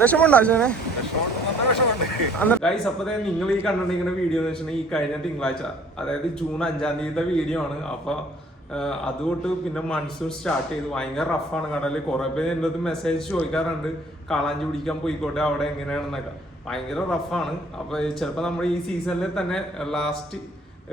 വിഷമുണ്ടോ ആശാനെ? ഗൈസ്, അപ്പത്തേ നിങ്ങൾ ഈ കണ്ടിരിക്കുന്ന വീഡിയോ എന്ന് വെച്ചിട്ടുണ്ടെങ്കിൽ ഈ കഴിഞ്ഞ തിങ്കളാഴ്ച, അതായത് ജൂൺ 5-ാം തീയതിയുടെ വീഡിയോ ആണ്. അപ്പൊ അതുകൊണ്ട് പിന്നെ മൺസൂൺ സ്റ്റാർട്ട് ചെയ്തു. ഭയങ്കര റഫാണ് കടലിൽ. കുറെ പേര് എൻ്റെ അടുത്ത് മെസ്സേജ് ചോദിക്കാറുണ്ട്, കാളാഞ്ചി പിടിക്കാൻ പോയിക്കോട്ടെ അവിടെ എങ്ങനെയാണെന്നൊക്കെ. ഭയങ്കര റഫാണ്. അപ്പൊ ചിലപ്പോൾ നമ്മൾ ഈ സീസണിൽ തന്നെ ലാസ്റ്റ്,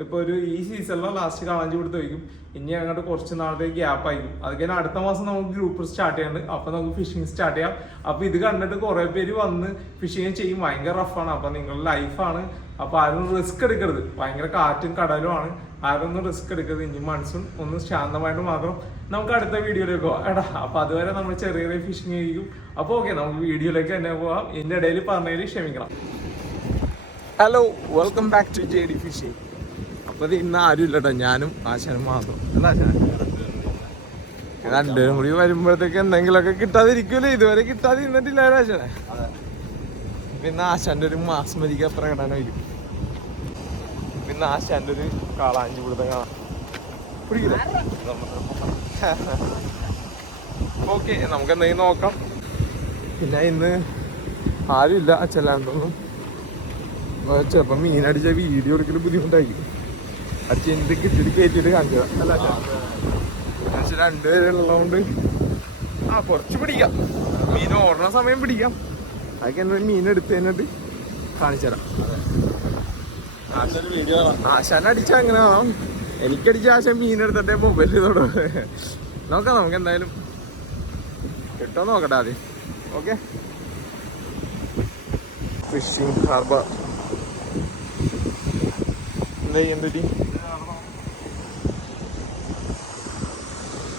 ഇപ്പൊ ഈ സീസണിലോ ലാസ്റ്റ് കാളാഞ്ചി കൊടുത്ത് വയ്ക്കും. ഇനി അങ്ങോട്ട് കുറച്ച് നാളത്തേക്ക് ഗ്യാപ്പ് ആയിരിക്കും. അത് കഴിഞ്ഞാൽ അടുത്ത മാസം നമുക്ക് ഗ്രൂപ്പ് സ്റ്റാർട്ട് ചെയ്യാണ്ട്. അപ്പൊ നമുക്ക് ഫിഷിങ് സ്റ്റാർട്ട് ചെയ്യാം. അപ്പൊ ഇത് കണ്ടിട്ട് കുറെ പേര് വന്ന് ഫിഷിങ് ചെയ്യും. ഭയങ്കര റഫാണ്. അപ്പൊ നിങ്ങളുടെ ലൈഫാണ്. അപ്പൊ ആരും റിസ്ക് എടുക്കരുത്. ഭയങ്കര കാറ്റും കടലുമാണ്. ആരും ഒന്നും റിസ്ക് എടുക്കരുത്. ഇനി മൺസൂൺ ഒന്ന് ശാന്തമായിട്ട് മാത്രം നമുക്ക് അടുത്ത വീഡിയോയിലേക്ക് പോവാം എടാ. അപ്പൊ അതുവരെ നമ്മൾ ചെറിയ ചെറിയ ഫിഷിങ് ചെയ്യും. അപ്പൊ ഓക്കെ, നമുക്ക് വീഡിയോയിലേക്ക് തന്നെ പോവാം. എന്റെ ഇടയിൽ പറഞ്ഞതിൽ ക്ഷമിക്കണം. Hello, welcome back to JD fishing. അപ്പൊ ഇന്ന് ആരും ഇല്ലട്ടോ, ഞാനും ആശാനും മാത്രം. എന്താ ആശാൻ? രണ്ടുപേരും കൂടി വരുമ്പോഴത്തേക്ക് എന്തെങ്കിലുമൊക്കെ കിട്ടാതിരിക്കൂലേ? ഇതുവരെ കിട്ടാതെ ഇരുന്നിട്ടില്ല ആശാനെ. പിന്നെ ആശാന്റെ ഒരു മാസ്മരിക പ്രകടനമായിരിക്കും. പിന്നെ ആശാന്റെ ഒരു കാളാഞ്ചി പിടുത്തം കാണാം. പിടിക്കില്ല? ഓക്കെ, നമുക്ക് എന്തെങ്കിലും നോക്കാം. പിന്നെ ഇന്ന് ആരുമില്ല ചെല്ലാനൊന്നും. ചിലപ്പോൾ മീനടിച്ച വീഡിയോ എടുക്കൽ ബുദ്ധിമുട്ടായിരിക്കും. അടിച്ച് എന്ത് കിട്ടിയിട്ട് കയറ്റിയിട്ട് കാണിക്കുക അല്ല പക്ഷെ രണ്ടുപേരുള്ളതുകൊണ്ട് കുറച്ച് പിടിക്കാം. മീൻ ഓടുന്ന സമയം പിടിക്കാം. അതൊക്കെ എന്താ മീൻ എടുത്ത് കഴിഞ്ഞിട്ട് കാണിച്ചു തരാം. ആശാൻ അടിച്ച അങ്ങനെ കാണാം. എനിക്കടിച്ച ആശാൻ മീൻ എടുത്തിട്ടേ മൊബൈലിൽ തൊടും. നോക്കാം, നമുക്ക് എന്തായാലും കിട്ടോ നോക്കട്ടെ ആദ്യം. ഓക്കെ, ഫിഷിംഗ് ഹാർബർ എന്താ ചെയ്യണ്ടി?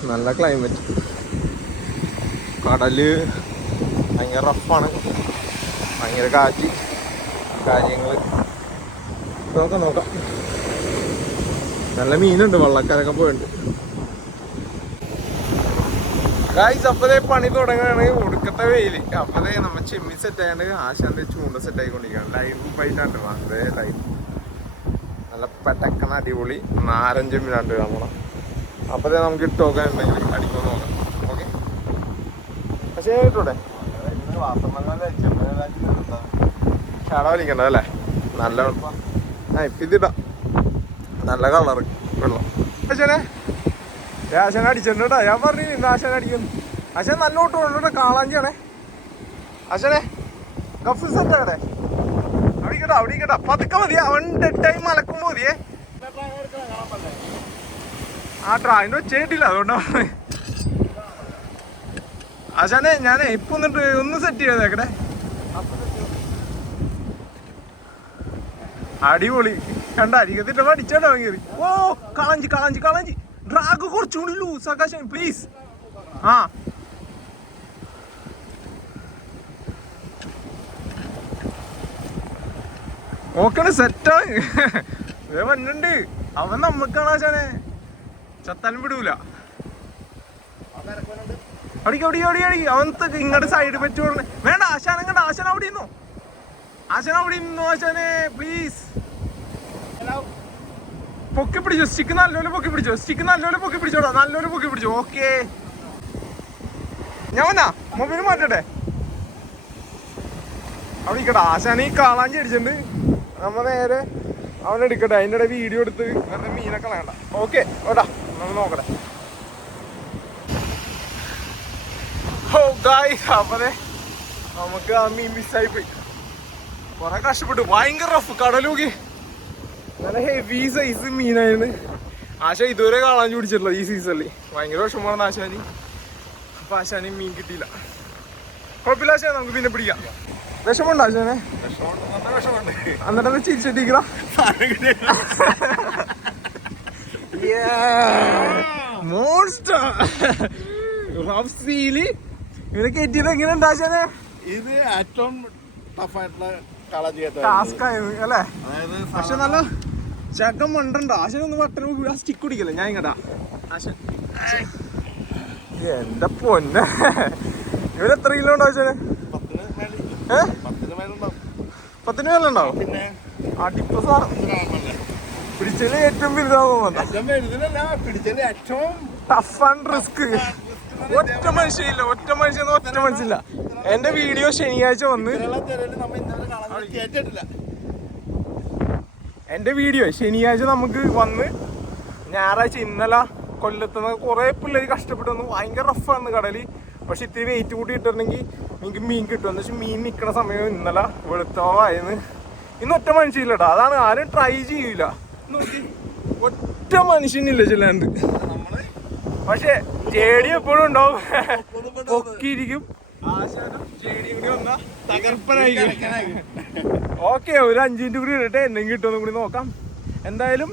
നല്ല ക്ലൈമറ്റ്. കടല് ഭയങ്കര റഫാണ്. ഭയങ്കര കാറ്റ് കാര്യങ്ങൾ. നോക്കാം. നല്ല മീനുണ്ട്, വള്ളക്കാരൊക്കെ പോയിട്ടുണ്ട്. ഗായ്സ്, അപ്പതേ പണി തുടങ്ങുകയാണ്. ഒടുക്കത്തെ വെയില്. അപ്പതേ നമ്മൾ ചെമ്മീൻ സെറ്റ് ആയാണ്ട് ആശാന്റെ ചൂണ്ട സെറ്റ് ആയിക്കൊണ്ടിരിക്കുകയാണ്. ലൈവ് ഫൈറ്റാണ്ട് അതേ ലൈവ്. നല്ല പെട്ടക്കണ അടിപൊളി 4-5 ചെമ്മീനാണ്ട് നമ്മളെ. അപ്പതേ നമുക്ക് ഇട്ട് നോക്കാൻ ഉണ്ടെങ്കിൽ അടിക്കുമെന്ന് നോക്കാം. ഓക്കെ, പക്ഷേ ഇട്ടൂടെ ഷാട വലിക്കണ്ട അല്ലേ? നല്ല ഇപ്പം ഇതിടാം. നല്ല കളറ് വെള്ളം. ആശാനെ അടിച്ചിട്ടുണ്ടോ? ഞാൻ പറഞ്ഞു ഇന്ന് ആശാൻ അടിക്കുന്നു. ആശാൻ നല്ല ഓട്ടം കൊണ്ടോ. കാളാഞ്ചിയാണേ ആശാനെ. കഫ് സെറ്റാണേ. അവിടെ കേട്ടാ പതുക്കെ മതിയാ. അവൻ ഡെഡായി മലക്കും മതിയേ. ആ ട്രായിന്റെ ഒച്ചയിട്ടില്ല, അതുകൊണ്ടാണ്. ആശാനെ ഞാനേ ഇപ്പൊ ഒന്ന് സെറ്റ് ചെയ്തേക്കടെ. അടിപൊളി കണ്ട. അരികത്തിട്ട് അടിച്ചോട്ടോ കയറി. ഓ, കളഞ്ചി ഡ്രാഗ് കുറച്ചുകൂടി ലൂസ് ആകാശൻ പ്ലീസ്. ആ ഓക്കണ്, സെറ്റാണ്. വന്നിട്ടുണ്ട് അവൻ. നമ്മക്കാണ് ആശാനെ, ചത്താലും വിടൂല. അടിക്ക അവൻ ഇങ്ങോട്ട് സൈഡ് പറ്റു. വേണ്ട ആശാൻ ഇങ്ങോട്ട്. ആശാൻ അവിടെ ഇരുന്നോ. ആശാനെ പ്ലീസ്. പൊക്കി പിടിച്ചോ. സ്റ്റിക്ക് നല്ലപോലെ പൊക്കി പിടിച്ചോടാ. നല്ലപോലെ പൊക്കി പിടിച്ചോ. ഓക്കെ, ഞാൻ വന്നാ മൊബൈൽ മാറ്റട്ടെ. അവിടെ ഇക്കട്ടെ. ആശാൻ ഈ കാളാഞ്ചി അടിച്ചിട്ടുണ്ട്. നമ്മ നേരെ അവനെടുക്കട്ടെ. അതിൻ്റെ ഇടയിൽ വീഡിയോ എടുത്ത് വെറുതെ മീനൊക്കെ വേണ്ട. ഓക്കെ, ഓടാ നമ്മൾ നോക്കട്ടെ. ഓ ഗായ്സ്, അപ്പതേ നമുക്ക് ആ മീൻ മിസ്സായി പോയി. കുറെ കഷ്ടപ്പെട്ടു. ഭയങ്കര റഫ് കടലൂക്കി. നല്ല ഹെവി സൈസ് മീനായിരുന്നു. ആശ ഇതുവരെ കാളാഞ്ചി പിടിച്ചിട്ടില്ല ഈ സീസണിൽ. ഭയങ്കര വിഷമമാണ് ആശാനി. അപ്പൊ ആശാനി മീൻ കിട്ടിയില്ല. കുഴപ്പമില്ല ആശാൻ, നമുക്ക് പിന്നെ പിടിക്കാം. വിഷമുണ്ടോ ആശാനെ? എന്നിട്ട് ചിരിച്ചിട്ടിരിക്കണ മോൺസ്റ്റർ റഫ് സീല് ഇവരെ കയറ്റിയത് എങ്ങനെ ഉണ്ടാശാനെ? ഇത് ഏറ്റവും ടഫായിട്ടുള്ള ടാസ്ക് ആയിരുന്നു അല്ലേ? പക്ഷെ നല്ല ചക്കം മണ്ടണ്ട. ആശാനൊന്ന് വട്ടന സ്റ്റിക്ക് കുടിക്കല്ലേ? ഞാൻ ഇങ്ങടാ ആശാൻ. എന്റെ പൊന്നെ, ഇവരെത്ര കിലോ ഉണ്ടോ ആശാനെ? 10 മേലുണ്ടാവും. അടിപ്പ സാധനം പിടിച്ചതിൽ ഏറ്റവും വലുതാവും. ടഫ് ആൻഡ് റിസ്ക് ഒറ്റ മനുഷ്യയില്ല, ഒറ്റ മനുഷ്യല്ല. എന്റെ വീഡിയോ ശനിയാഴ്ച വന്ന് എന്റെ വീഡിയോ ശനിയാഴ്ച നമുക്ക് വന്ന് ഞായറാഴ്ച ഇന്നലെ കൊല്ലത്തുനിന്ന് കുറെ പിള്ളേർ കഷ്ടപ്പെട്ടു വന്നു. ഭയങ്കര റഫാണ് കടല്. പക്ഷെ ഇത്തിരി വെയിറ്റ് കൂട്ടി ഇട്ടിട്ടുണ്ടെങ്കിൽ നിങ്ങൾക്ക് മീൻ കിട്ടും. എന്ന് വെച്ചാൽ മീൻ നിൽക്കുന്ന സമയം ഇന്നലെ വെളുത്തോവായിരുന്നു. ഇന്ന് ഒറ്റ മനുഷ്യയില്ലട്ടോ. അതാണ് ആരും ട്രൈ ചെയ്യൂല. നോക്കി ഒറ്റ മനുഷ്യനില്ല ചില്ലാണ്ട്. പക്ഷെ ജേഡി എപ്പോഴും ഉണ്ടാവും, പൊക്കിയിരിക്കും. ഓക്കെ, ഒരു 5 മിനിറ്റ് കൂടി ഇടട്ടെ, എന്തെങ്കിലും കിട്ടുമെന്നും കൂടി നോക്കാം. എന്തായാലും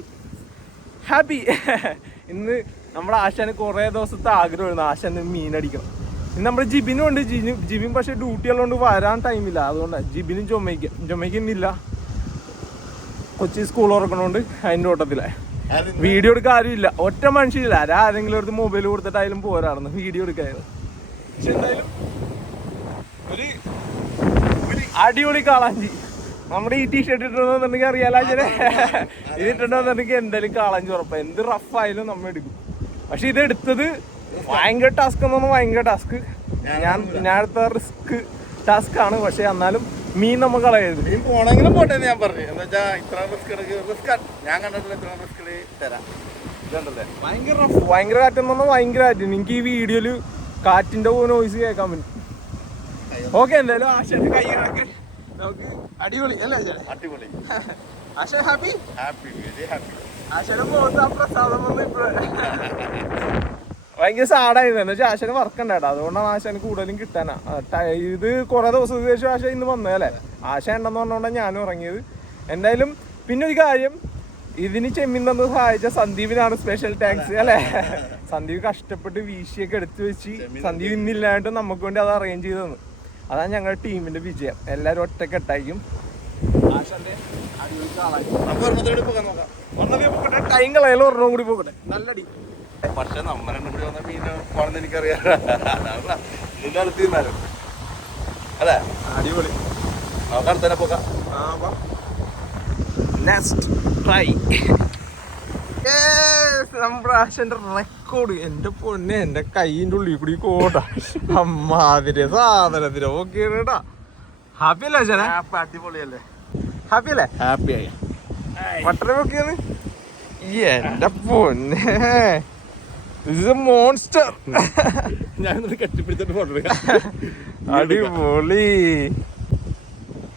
ഹാപ്പി. ഇന്ന് നമ്മുടെ ആശാന് കുറേ ദിവസത്തെ ആഗ്രഹമായിരുന്നു ആശാന് മീനടിക്കണം. ഇന്ന് നമ്മുടെ ജിബിനും ഉണ്ട്. ജിബിൻ പക്ഷെ ഡ്യൂട്ടി ഉള്ളതുകൊണ്ട് വരാൻ ടൈമില്ല. അതുകൊണ്ടാണ് ജിബിനും ജൊമൈക്ക ഇന്നില്ല. കൊച്ചി സ്കൂൾ തുറക്കണോണ്ട് അതിൻ്റെ ഓട്ടത്തിലെ വീഡിയോ എടുക്കാൻ ആരുമില്ല. ഒറ്റ മനുഷ്യരില്ല. ആരെങ്കിലും എടുത്ത് മൊബൈൽ കൊടുത്തിട്ടായാലും പോരാണെന്ന് വീഡിയോ എടുക്കായിരുന്നു. പക്ഷെ എന്തായാലും ഒരു അടിപൊളി കാളാഞ്ചി. നമ്മുടെ ഈ ടീഷർട്ട് ഇട്ടിട്ടുണ്ടെന്നുണ്ടെങ്കിൽ അറിയാലോ, ഇത് ഇട്ടിട്ടുണ്ടെന്നുണ്ടെങ്കിൽ എന്തായാലും കാളാഞ്ചി ഉറപ്പാണ്. എന്ത് റഫായാലും നമ്മൾ എടുക്കും. പക്ഷെ ഇത് എടുത്തത് ഭയങ്കര ടാസ്ക് എന്ന് പറഞ്ഞാൽ ഭയങ്കര ടാസ്ക്. ഞാൻ എടുത്ത റിസ്ക് ടാസ്ക് ആണ്. പക്ഷെ എന്നാലും മീൻ നമ്മൾ കളയരുത്. മീൻ പോണെങ്കിലും പോട്ടെ ഞാൻ പറഞ്ഞു. എന്താ വെച്ചാൽ ഇത്ര റിസ്ക് ഞാൻ കണ്ടിട്ടില്ല. ഇത്ര റിസ്ക് തരാം. ഇതുണ്ടല്ലേ ഭയങ്കര റഫ്, ഭയങ്കര കാറ്റെന്ന് പറഞ്ഞാൽ ഭയങ്കര കാറ്റ്. എനിക്ക് ഈ വീഡിയോയില് കാറ്റിന്റെ നോയ്സ് കേൾക്കാൻ പറ്റും. ഓക്കെ, എന്തായാലും ആശാന്റെ കൈ കണക്ക് നമുക്ക് അടിപൊളി അല്ലേ? അടിപൊളി. ആശാൻ ഹാപ്പി, വെരി ഹാപ്പി. ആശാന്റെ മുഖത്ത് ആ പ്രസാദം വന്ന് ഇപ്പോഴും ഭയങ്കര സാഡായിരുന്നു. എന്ന് വെച്ചാൽ ആശാന് വർക്ക് ഉണ്ടായിട്ടോ. അതുകൊണ്ടാണ് ആശാന് കൂടുതലും കിട്ടാനാ. ഇത് കുറെ ദിവസത്തിന് ശേഷം ആശ ഇന്ന് വന്നതല്ലേ. ആശ ഉണ്ടെന്ന് പറഞ്ഞുകൊണ്ടാണ് ഞാനും ഇറങ്ങിയത്. എന്തായാലും പിന്നെ ഒരു കാര്യം, ഇതിന് ചെമ്മീൻ തന്ന് സഹായിച്ച സന്ദീപിനാണ് സ്പെഷ്യൽ താങ്ക്സ് അല്ലേ. സന്ദീപ് കഷ്ടപ്പെട്ട് വീശിയൊക്കെ എടുത്തു വെച്ച് സന്ദീപ് ഇന്നില്ലാണ്ട് നമുക്ക് വേണ്ടി അത് അറേഞ്ച് ചെയ്ത് തന്നു. അതാണ് ഞങ്ങളുടെ ടീമിന്റെ വിജയം. എല്ലാവരും ഒറ്റക്കെട്ടായിരിക്കും. കൈയും കളയാലും ഒരെണ്ണം കൂടി പോകട്ടെ. നല്ലടി. പക്ഷെ നമ്മ രണ്ടും കൂടി വന്ന മീൻ പോണെന്ന് എനിക്കറിയാം. ഇതിന്റെ അടുത്ത് അല്ലേ? അടിപൊളി. നമുക്ക് അടുത്തന്നെ പോകാം. നമ്മുടെ ആശന്റെ റെക്കോർഡ്. എന്റെ പൊന്നെ, എന്റെ കൈയിന്റെ ഉള്ളിൽ കൂടി കോട്ടാ അമ്മാതിരി സാധനത്തിന്. ഓക്കെ കേട്ടാ. ഹാപ്പി അല്ലേ ആശാനെ? അടിപൊളിയല്ലേ? ഹാപ്പി അല്ലേ? ഹാപ്പി ആയി. മട്ടനെ പൊക്കിയാണ്. എന്റെ പൊന്നെ, മോൺസ്റ്റർ. ഞാനത് കെട്ടിപ്പിടിച്ചിട്ട് ഫോട്ടോ എടുക്കാം. അടിപൊളി.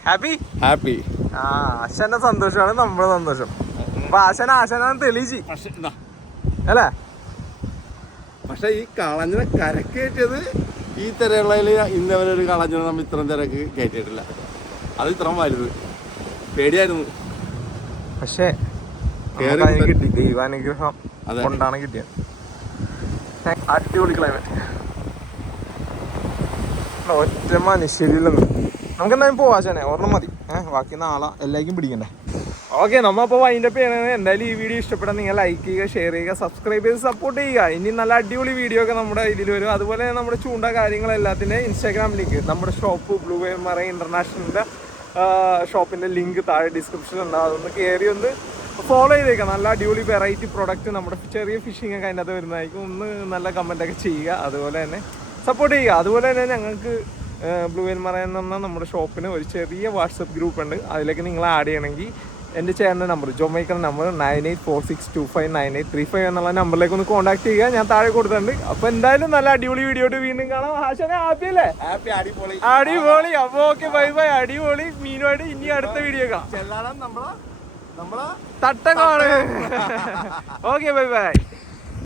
Happy happy. ആ, ആശാന്റെ സന്തോഷമാണ് നമ്മുടെ സന്തോഷം. അപ്പൊ ആശാനാന്ന് തെളിയിച്ച് അല്ലേ? പക്ഷെ ഈ കാളഞ്ഞിനെ കരക്ക് കയറ്റിയത് ഈ തിരയുള്ളതിൽ ഇന്നവരെ ഒരു കാളഞ്ഞിനെ നമ്മൾ ഇത്രയും തിരക്ക് കയറ്റിയിട്ടില്ല. അത് ഇത്രയും വലുത് പേടിയായിരുന്നു. പക്ഷേ കിട്ടി, ദൈവാനുഗ്രഹം കൊണ്ടാണ് കിട്ടിയത്. അടിപൊളി ക്ലൈമറ്റ്. ഒറ്റ മനുഷ്യരില്ലെന്ന്. നമുക്ക് എന്തായാലും പോവാശാനെ, ഒരെണ്ണം മതി. ബാക്കി നാളെ എല്ലാവർക്കും പിടിക്കണ്ടേ. ഓക്കെ, നമ്മളിപ്പോൾ വൈൻഡപ്പ് ചെയ്യണത്. എന്തായാലും ഈ വീഡിയോ ഇഷ്ടപ്പെട്ടാൽ നിങ്ങൾ ലൈക്ക് ചെയ്യുക, ഷെയർ ചെയ്യുക, സബ്സ്ക്രൈബ് ചെയ്ത് സപ്പോർട്ട് ചെയ്യുക. ഇനി നല്ല അടിപൊളി വീഡിയോ ഒക്കെ നമ്മുടെ ഇതിൽ വരും. അതുപോലെ നമ്മുടെ ചൂണ്ട കാര്യങ്ങളെല്ലാത്തിൻ്റെ ഇൻസ്റ്റാഗ്രാം ലിങ്ക്, നമ്മുടെ ഷോപ്പ് ബ്ലൂ മറൈൻ ഇന്റർനാഷണലിൻ്റെ ഷോപ്പിൻ്റെ ലിങ്ക് താഴെ ഡിസ്ക്രിപ്ഷനിൽ ഉണ്ടാവും. അതൊന്ന് കയറി ഒന്ന് ഫോളോ ചെയ്തേക്കാം. നല്ല അടിപൊളി വെറൈറ്റി പ്രൊഡക്റ്റ്, നമ്മുടെ ചെറിയ ഫിഷിംഗ് ഒക്കെ അതിനകത്ത് വരുന്നതായിരിക്കും. ഒന്ന് നല്ല കമൻറ്റൊക്കെ ചെയ്യുക. അതുപോലെ തന്നെ സപ്പോർട്ട് ചെയ്യുക. അതുപോലെ തന്നെ ഞങ്ങൾക്ക് ബ്ലൂ മറൈൻ എന്ന് പറഞ്ഞാൽ നമ്മുടെ ഷോപ്പിന് ഒരു ചെറിയ വാട്സപ്പ് ഗ്രൂപ്പ് ഉണ്ട്. അതിലേക്ക് നിങ്ങൾ ആഡ് ചെയ്യണമെങ്കിൽ എൻ്റെ ചേട്ടൻ്റെ നമ്പർ, ജൊമൈക്കയുടെ നമ്പർ 9846259835 എന്നുള്ള നമ്പറിലേക്ക് ഒന്ന് കോൺടാക്ട് ചെയ്യുക. ഞാൻ താഴെ കൊടുത്തിട്ടുണ്ട്. അപ്പോൾ എന്തായാലും നല്ല അടിപൊളി വീഡിയോ ആയിട്ട് വീണ്ടും കാണാം. ആശാനെ ഹാപ്പി അല്ലേ? ഹാപ്പി. അടിപൊളി. അടിപൊളി. അപ്പോൾ ഓക്കെ, ബൈ ബൈ. അടിപൊളി മീനുമായിട്ട് ഇനി അടുത്ത വീഡിയോ കാണാം. ചെല്ലാനം നമ്മളെ തട്ടം കാണും. Okay, bye bye.